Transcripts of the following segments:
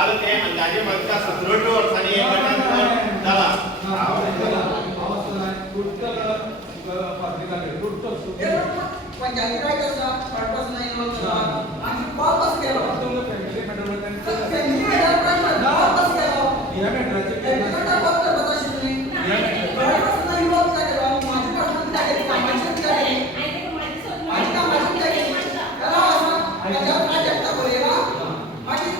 जालं ते अंदाजे म्हाका 17 वर्सांनी एक गटांत जाला पंचायती राईट आसा पडपास नाही आणि वापस केलो फॅमिली मॅटर वापस केलो या मॅटराचे फक्त बताशिल्ली वापस नाही वापस केलो माझी पर्सनल जागे कामाची जागे माझी कामाची जागे त्याला असा त्याच्या प्रोजेक्ट बरेला माझी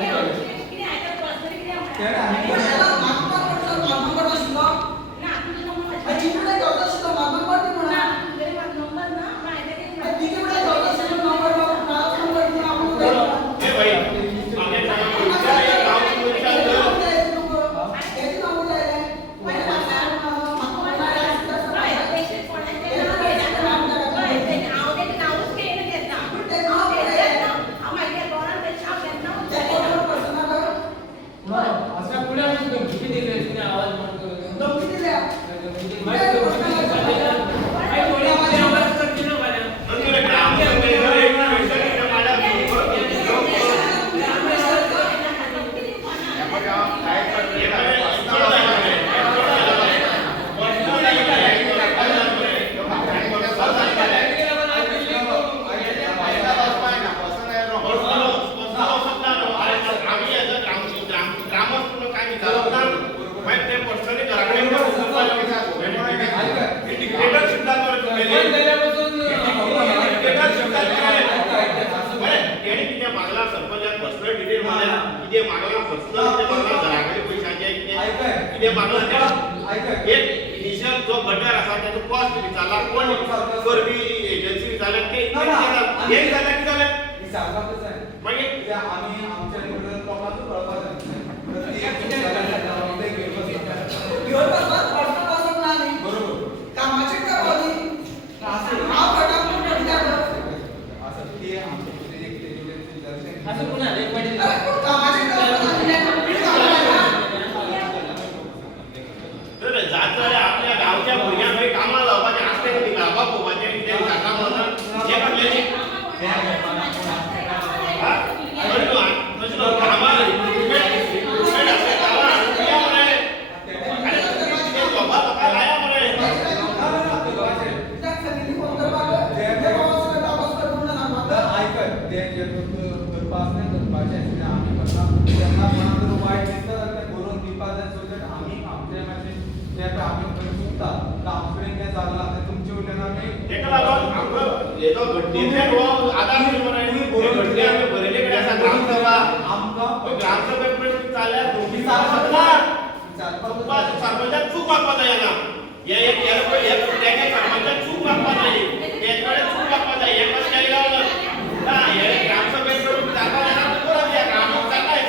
किती आहे पर्सनली किती आहे त्याला मागपा पर्सनल मागपा आशिल्लो ना तुझं नंबर आहे तिकडे जाऊन आशिल्लो मागपा ती म्हणा तुझे नंबर ना इनिशियल जो बटर असा त्याचा कॉस्ट विचारला कोण सर्वी एजन्सी विचारला ते एक झाला की झालं विचारलाच आहे म्हणजे त्या आम्ही आमच्या निवडणूक प्रमाणात कळपास बरोबर कामाचे का बोली हा फटाफट विचारलं असं ते आमचे एक असं पुन्हा एक मिनिट कामाचे का आपल्या गावच्या भुरग्यांकडे कामाला लावपाचे असते की गावा पोवाचे किती काका म्हणून जे करले सरपंचात चूक वागपाचा येना सरपंचात चूक वागपाचा एकडे चूक वागपाचा एकच काही गावलं ना हे ग्रामसभेत करून जाता येणार कोण या काम चालला आहे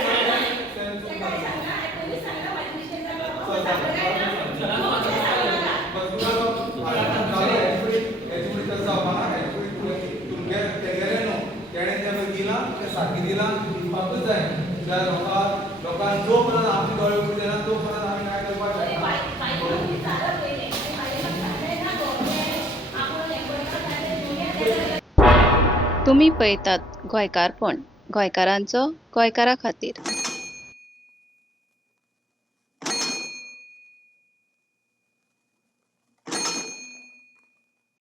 सारखी दिला फक्तच आहे त्या लोकांना जोपर्यंत आमची डोळे उघडे देणार तोपर्यंत आम्ही काय करपाक तुम्ही पळयतात गोंयकारपण गोंयकारांचो गोंयकारा खातीर।